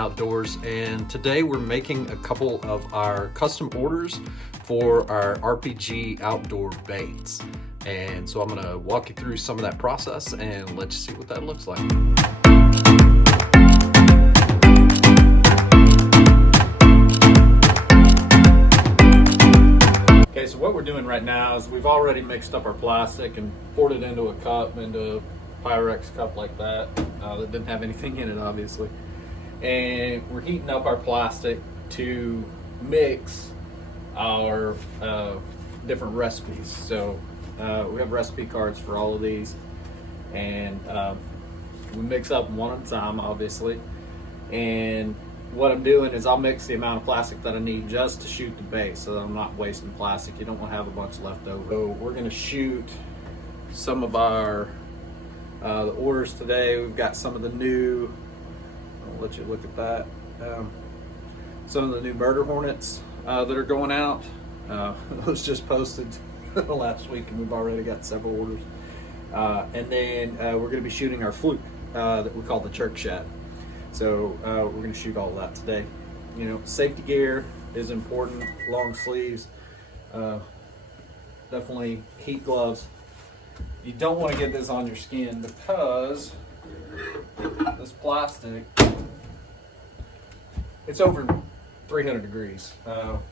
Outdoors, and today we're making a couple of our custom orders for our RPG outdoor baits. And so I'm gonna walk you through some of that process and let you see what that looks like. Okay, so what we're doing right now is we've already mixed up our plastic and poured it into a cup, into a Pyrex cup like that, that didn't have anything in it obviously. And we're heating up our plastic to mix our different recipes. So we have recipe cards for all of these, and we mix up one at a time obviously. And what I'm doing is I'll mix the amount of plastic that I need just to shoot the bait, so that I'm not wasting plastic. You don't want to have a bunch left over. So we're going to shoot some of our the orders today. We've got some of the new, I'll let you look at that, some of the new murder hornets that are going out. It was just posted last week and we've already got several orders. And then we're going to be shooting our fluke that we call the Turk shad. So we're going to shoot all of that today. You know, safety gear is important. Long sleeves, definitely heat gloves. You don't want to get this on your skin because this plastic, it's over 300 degrees.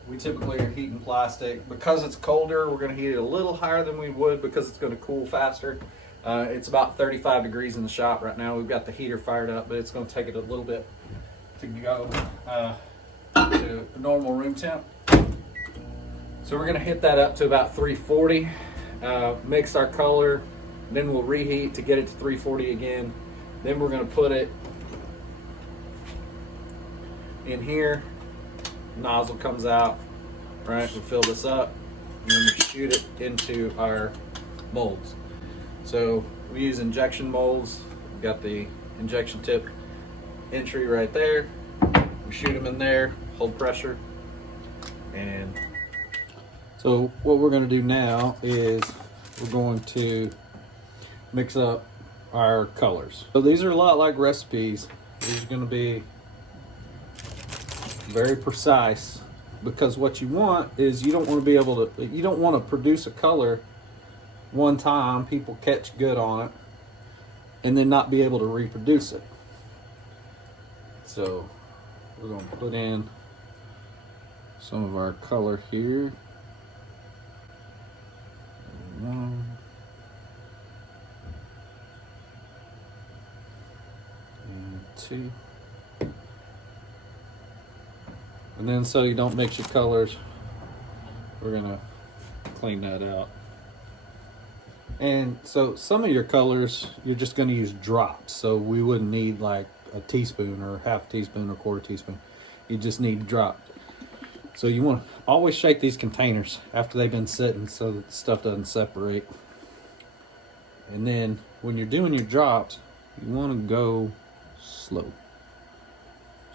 We typically are heating plastic. Because it's colder, we're going to heat it a little higher than we would because it's going to cool faster. It's about 35 degrees in the shop right now. We've got the heater fired up, but it's going to take it a little bit to go to normal room temp. So we're going to hit that up to about 340, mix our color, then we'll reheat to get it to 340 again. Then we're going to put it in here. Nozzle comes out, right? We fill this up and then we shoot it into our molds. So we use injection molds. We've got the injection tip entry right there. We shoot them in there, hold pressure. And so what we're going to do now is we're going to mix up our colors. So these are a lot like recipes. These are going to be very precise, because what you want is you don't want to be able to, you don't want to produce a color one time, people catch good on it, and then not be able to reproduce it. So we're going to put in some of our color here. One. And two. And then so you don't mix your colors, we're gonna clean that out. And so some of your colors, you're just gonna use drops. So we wouldn't need like a teaspoon or half a teaspoon or quarter teaspoon. You just need dropped. So you wanna always shake these containers after they've been sitting so that the stuff doesn't separate. And then when you're doing your drops, you wanna go slow.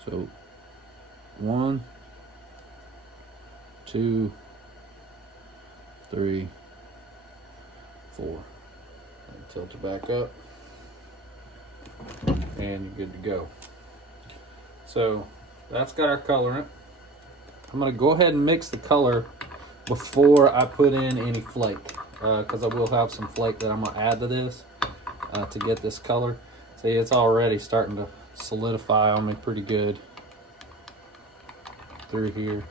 So 1, 2, 3, 4. Tilt it back up, and you're good to go. So that's got our colorant. I'm going to go ahead and mix the color before I put in any flake, because I will have some flake that I'm going to add to this to get this color. See, it's already starting to solidify on me pretty good through here.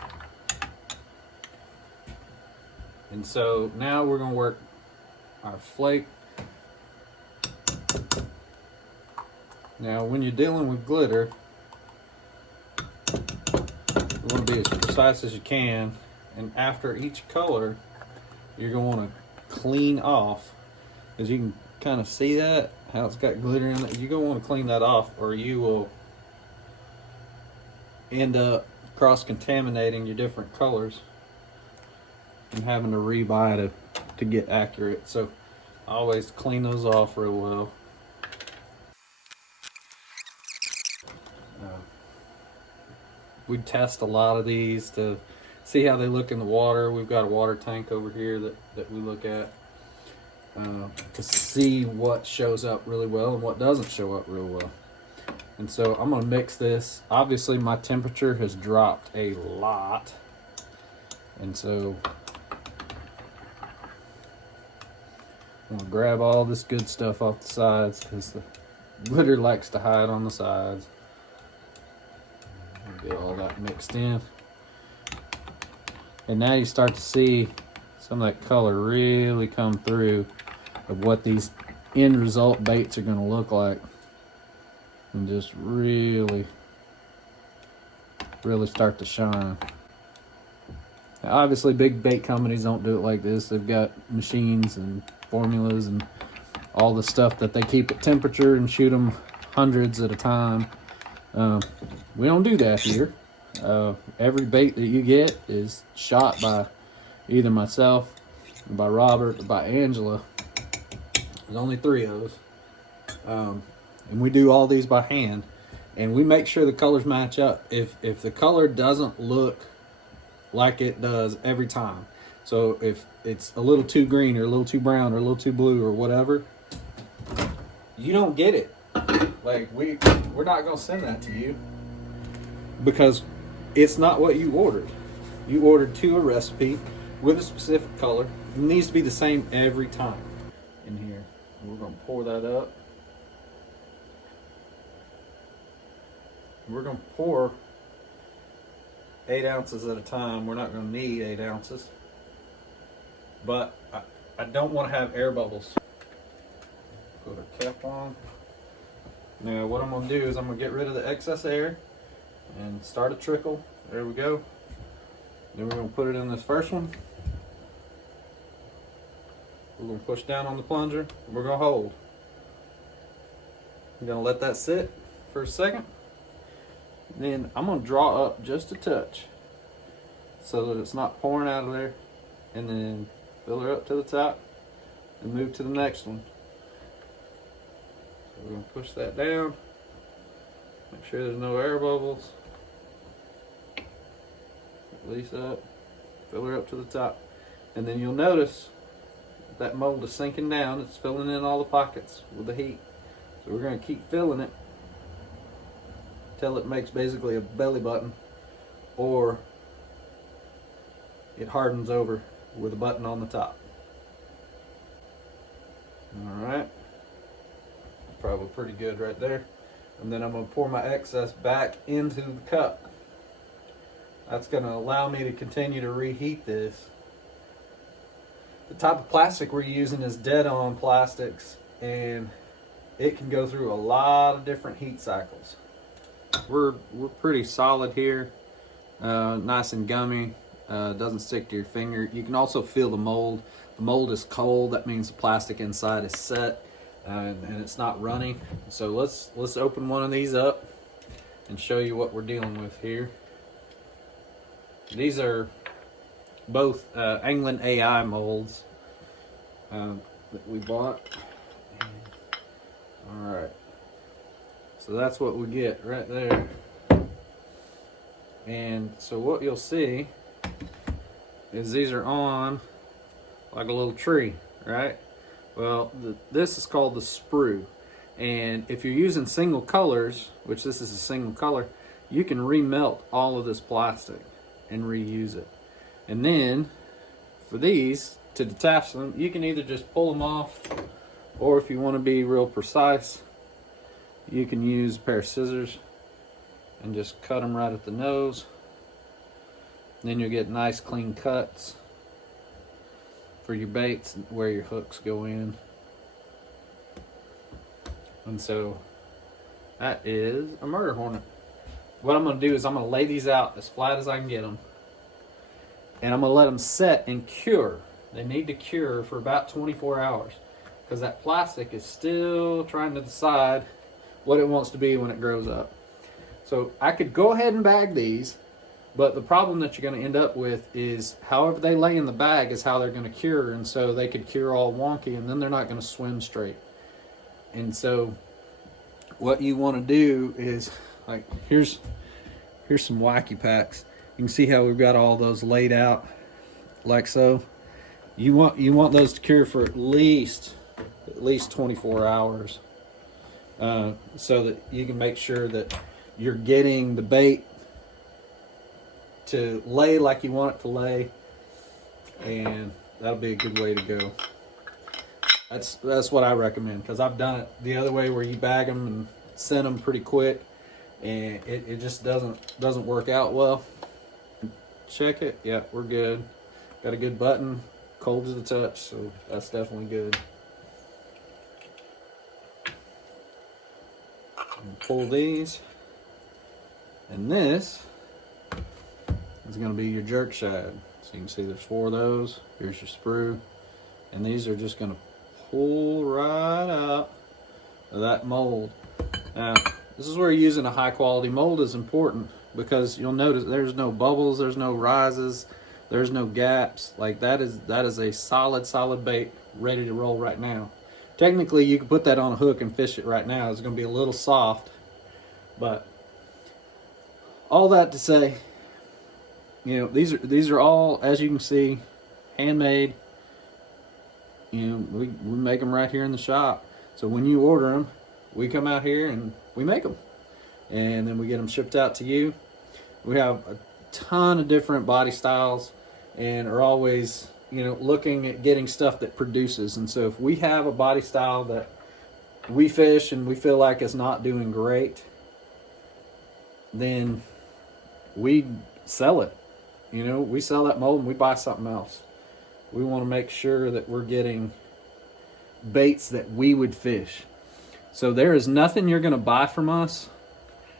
And so now we're going to work our flake. Now when you're dealing with glitter, you want to be as precise as you can, and after each color you're going to want to clean off, as you can kind of see that, how it's got glitter in it. You're going to want to clean that off, or you will end up cross-contaminating your different colors and having to rebuy to get accurate. So always clean those off real well. We test a lot of these to see how they look in the water. We've got a water tank over here that we look at to see what shows up really well and what doesn't show up real well. And so I'm gonna mix this. Obviously my temperature has dropped a lot. And so I'm gonna grab all this good stuff off the sides because the glitter likes to hide on the sides. Get all that mixed in. And now you start to see some of that color really come through of what these end result baits are gonna look like. And just really start to shine. Now, obviously big bait companies don't do it like this. They've got machines and formulas and all the stuff that they keep at temperature and shoot them hundreds at a time. We don't do that here. Every bait that you get is shot by either myself, or by Robert, or by Angela. There's only 3 of us. And we do all these by hand, and we make sure the colors match up. If the color doesn't look like it does every time, so if it's a little too green or a little too brown or a little too blue or whatever, you don't get it. Like we're not gonna send that to you because it's not what you ordered. You ordered to a recipe with a specific color. It needs to be the same every time. In here, we're gonna pour that up. We're gonna pour 8 ounces at a time. We're not gonna need 8 ounces, but I don't want to have air bubbles. Put a cap on. Now what I'm gonna do is I'm gonna get rid of the excess air and start a trickle. There we go. Then we're gonna put it in this first one. We're gonna push down on the plunger. We're gonna hold. I'm gonna let that sit for a second. Then I'm gonna draw up just a touch so that it's not pouring out of there, and then fill her up to the top and move to the next one. So we're gonna push that down, make sure there's no air bubbles, release up, fill her up to the top, and then you'll notice that mold is sinking down. It's filling in all the pockets with the heat. So we're gonna keep filling it till it makes basically a belly button, or it hardens over with a button on the top. Alright, probably pretty good right there. And then I'm going to pour my excess back into the cup. That's going to allow me to continue to reheat this. The type of plastic we're using is dead-on plastics, and it can go through a lot of different heat cycles. We're pretty solid here, nice and gummy, doesn't stick to your finger. You can also feel the mold. The mold is cold. That means the plastic inside is set, and it's not running. So let's open one of these up and show you what we're dealing with here. These are both England AI molds that we bought. All right. So that's what we get right there. And so what you'll see is these are on like a little tree, right? Well, this is called the sprue. And if you're using single colors, which this is a single color, you can remelt all of this plastic and reuse it. And then for these, to detach them, you can either just pull them off, or if you want to be real precise, you can use a pair of scissors and just cut them right at the nose. Then you'll get nice clean cuts for your baits where your hooks go in. And so that is a murder hornet. What I'm going to do is I'm going to lay these out as flat as I can get them, and I'm going to let them set and cure. They need to cure for about 24 hours because that plastic is still trying to decide what it wants to be when it grows up. So I could go ahead and bag these, but the problem that you're going to end up with is however they lay in the bag is how they're going to cure, and so they could cure all wonky, and then they're not going to swim straight. And so what you want to do is, like, here's some wacky packs. You can see how we've got all those laid out like so. You want those to cure for at least 24 hours. so that you can make sure that you're getting the bait to lay like you want it to lay, and that'll be a good way to go. That's what I recommend, because I've done it the other way where you bag them and send them pretty quick, and it just doesn't work out well. Check it. Yeah, we're good. Got a good button, cold to the touch, so that's definitely good. And pull these, and this is going to be your jerk shad. So you can see there's 4 of those. Here's your sprue, and these are just going to pull right out of that mold. Now, this is where using a high quality mold is important, because you'll notice there's no bubbles, there's no rises, there's no gaps. Like that is a solid bait ready to roll right now. Technically, you can put that on a hook and fish it right now. It's going to be a little soft, but all that to say, you know, these are all, as you can see, handmade. You know, we make them right here in the shop. So when you order them, we come out here and we make them, and then we get them shipped out to you. We have a ton of different body styles, and are always, you know, looking at getting stuff that produces. And so if we have a body style that we fish and we feel like it's not doing great, then we sell it. You know, we sell that mold and we buy something else. We want to make sure that we're getting baits that we would fish. So there is nothing you're going to buy from us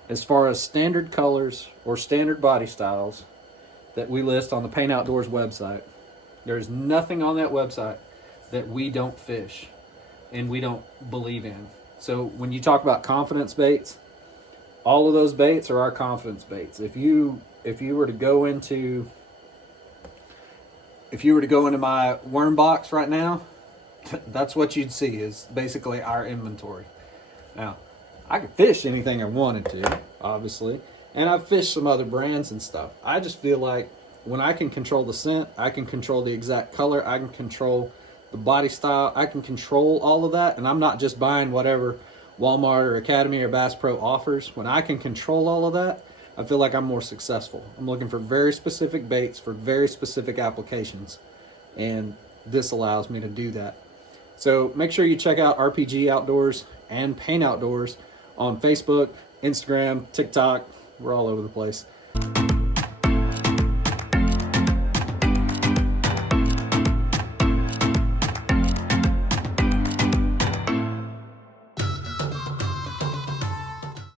as far as standard colors or standard body styles that we list on the Payne Outdoors website. There's nothing on that website that we don't fish and we don't believe in. So when you talk about confidence baits, all of those baits are our confidence baits. If you were to go into my worm box right now, that's what you'd see, is basically our inventory. Now, I could fish anything I wanted to, obviously, and I've fished some other brands and stuff. I just feel like when I can control the scent, I can control the exact color, I can control the body style, I can control all of that, and I'm not just buying whatever Walmart or Academy or Bass Pro offers. When I can control all of that, I feel like I'm more successful. I'm looking for very specific baits for very specific applications, and this allows me to do that. So make sure you check out RPG Outdoors and Payne Outdoors on Facebook, Instagram, TikTok. We're all over the place.